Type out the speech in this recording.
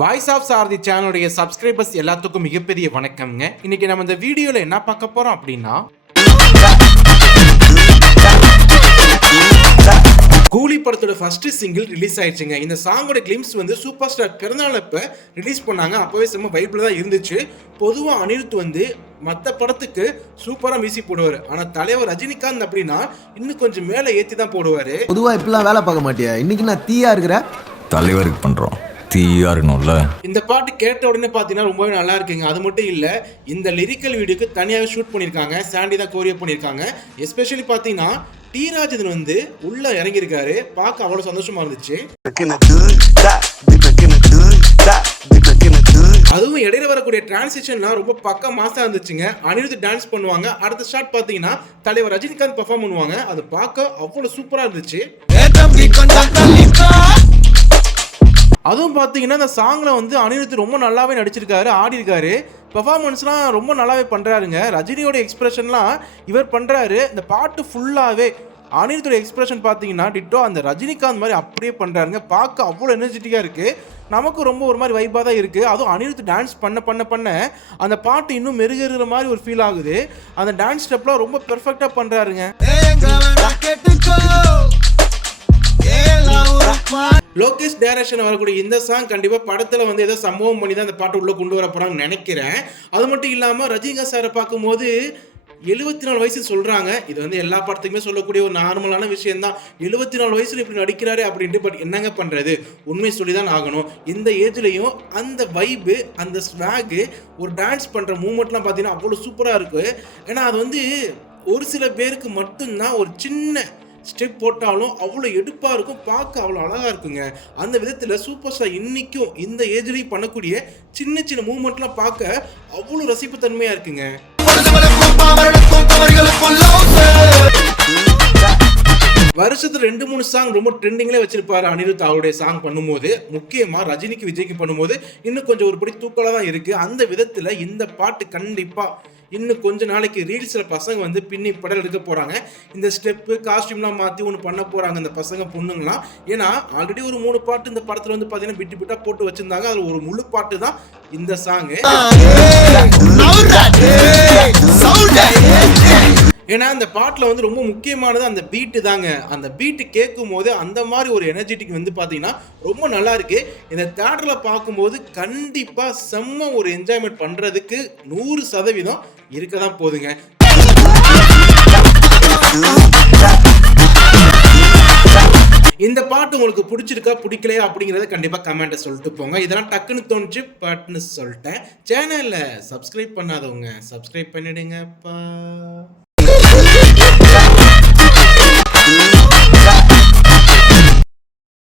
Voice of சாரதி சேனலுடைய subscribers எல்லாத்துக்கும் மிகப்பெரிய வணக்கம்ங்க. இன்னைக்கு நம்ம இந்த வீடியோவில் என்ன பார்க்க போறோம் அப்படின்னா, கூலி படத்தோட ஃபர்ஸ்ட் சிங்கிள் ரிலீஸ் ஆயிடுச்சுங்க. இந்த சாங்கோட கிளிம்ஸ் வந்து சூப்பர் ஸ்டார் பிறந்தநாள் அப்ப ரிலீஸ் பண்ணாங்க. அப்பவே செம்ம வைப்ல தான் இருந்துச்சு. பொதுவா அனிருத் வந்து மற்ற படத்துக்கு சூப்பரா மியூசிக் போடுவார். ஆனா தலைவர் ரஜினிகாந்த் அப்படின்னா இன்னும் கொஞ்சம் மேல ஏத்தி தான் போடுவாரு. பொதுவா இப்பெல்லாம் வேலை பார்க்க மாட்டியா? இன்னைக்கு நான் தீயா இருக்கிற தலைவருக்கு பண்றோம். தீயா இருக்கணும்ல. இந்த பாட்டு கேட்ட உடனே பார்த்தீங்கன்னா ரொம்பவே நல்லா இருக்குங்க. அது மட்டும் இல்லை, இந்த லிரிக்கல் வீடியோக்கு தனியாகவே ஷூட் பண்ணியிருக்காங்க. சாண்டி தான் கோரியோ பண்ணியிருக்காங்க. எஸ்பெஷலி பார்த்தீங்கன்னா டி ராஜேந்திரன் வந்து உள்ள இறங்கியிருக்காரு. பார்க்க அவ்வளோ சந்தோஷமா இருந்துச்சு. அதுவும் இடையில வரக்கூடிய டிரான்சிஷன்லாம் ரொம்ப பக்க மாசா இருந்துச்சுங்க. அனிருத் டான்ஸ் பண்ணுவாங்க. அடுத்த ஷாட் பார்த்தீங்கன்னா தலைவர் ரஜினிகாந்த் பெர்ஃபார்ம் பண்ணுவாங்க. அது பார்க்க அவ்வளோ சூப்பரா இருந்துச்சு. அதுவும் பார்த்தீங்கன்னா இந்த சாங்கில் வந்து அனிருத் ரொம்ப நல்லாவே நடிச்சிருக்காரு, ஆடி இருக்காரு. பெர்ஃபார்மன்ஸ்லாம் ரொம்ப நல்லாவே பண்ணுறாருங்க. ரஜினியோட எக்ஸ்பிரஷன்லாம் இவர் பண்ணுறாரு. இந்த பாட்டு ஃபுல்லாகவே அனிருத்தோட எக்ஸ்பிரஷன் பார்த்தீங்கன்னா டிட்டோ அந்த ரஜினிகாந்த் மாதிரி அப்படியே பண்ணுறாருங்க. பார்க்க அவ்வளோ எனர்ஜெட்டிக்காக இருக்குது. நமக்கும் ரொம்ப ஒரு மாதிரி வைப்பாக தான் இருக்குது. அதுவும் அனிருத் டான்ஸ் பண்ண அந்த பாட்டு இன்னும் மெருகேறுற மாதிரி ஒரு ஃபீல் ஆகுது. அந்த டான்ஸ் ஸ்டெப்லாம் ரொம்ப பெர்ஃபெக்டாக பண்ணுறாருங்க. லோகேஷ் டைரக்ஷன் வரக்கூடிய இந்த சாங் கண்டிப்பா படத்துல வந்து ஏதோ சம்பவம் பண்ணி தான் அந்த பாட்டு உள்ள கொண்டு வர போறாங்கன்னு நினைக்கிறேன். அது மட்டும் இல்லாம ரஜினிகாந்த் சாரை பார்க்கும்போது 74 வயசு சொல்றாங்க. இது வந்து எல்லா படத்துக்குமே சொல்லக்கூடிய ஒரு நார்மலான விஷயம் தான். 74 வயசுல இப்படி நடிக்கிறாரு அப்படின்ட்டு. பட் என்னங்க பண்றது, உண்மை சொல்லிதான் ஆகணும். இந்த ஏஜ்லயும் அந்த வைபு, அந்த ஸ்வாகு, ஒரு டான்ஸ் பண்ற மூமெண்ட்லாம் பார்த்தீங்கன்னா அவ்வளோ சூப்பரா இருக்கு. ஏன்னா அது வந்து ஒரு சில பேருக்கு மட்டும்தான் ஒரு சின்ன ஸ்டெப் போட்டாலும் அவ்வளோ எடுப்பாக இருக்கும், பார்க்க அவ்வளோ அழகாக இருக்குங்க. அந்த விதத்தில் சூப்பர் ஸ்டார் இன்றைக்கும் இந்த ஏஜ்லேயும் பண்ணக்கூடிய சின்ன சின்ன மூமெண்ட்லாம் பார்க்க அவ்வளோ ரசிப்புத்தன்மையாக இருக்குங்க. வருஷத்துல 2-3 சாங் ரொம்ப ட்ரெண்டிங்லேயே வச்சிருப்பாரு அனிருத் அவருடைய சாங் பண்ணும்போது. முக்கியமாக ரஜினிக்கு விஜய்க்கு பண்ணும்போது இன்னும் கொஞ்சம் ஒரு படி தூக்கலாக தான் இருக்குது. அந்த விதத்தில் இந்த பாட்டு கண்டிப்பாக இன்னும் கொஞ்ச நாளைக்கு ரீல்ஸில் பசங்க வந்து பின்னி படம் எடுக்க போகிறாங்க. இந்த ஸ்டெப்பு காஸ்டியூம்லாம் மாற்றி ஒன்று பண்ண போகிறாங்க இந்த பசங்க பொண்ணுங்களாம். ஏன்னா ஆல்ரெடி ஒரு 3 பாட்டு இந்த படத்தில் வந்து பார்த்தீங்கன்னா பிட்டு பிட்டாக போட்டு வச்சுருந்தாங்க. அதில் ஒரு முழு பாட்டு தான் இந்த சாங்கு. ஏன்னா அந்த பாட்டில் வந்து ரொம்ப முக்கியமானது அந்த பீட்டு தாங்க. அந்த பீட்டு கேட்கும் போது அந்த மாதிரி ஒரு எனர்ஜெட்டிக் வந்து பார்த்தீங்கன்னா ரொம்ப நல்லா இருக்கு. இந்த தியேட்டரில் பார்க்கும்போது கண்டிப்பாக செம்ம ஒரு என்ஜாய்மெண்ட் பண்ணுறதுக்கு 100% இருக்க தான் போகுதுங்க. இந்த பாட்டு உங்களுக்கு பிடிச்சிருக்கா பிடிக்கலையா அப்படிங்கிறத கண்டிப்பாக கமெண்ட்டை சொல்லிட்டு போங்க. இதெல்லாம் டக்குன்னு தோணுச்சு பாட்டுன்னு சொல்லிட்டேன். சேனலில் சப்ஸ்கிரைப் பண்ணாதவங்க சப்ஸ்கிரைப் பண்ணிடுங்கப்பா.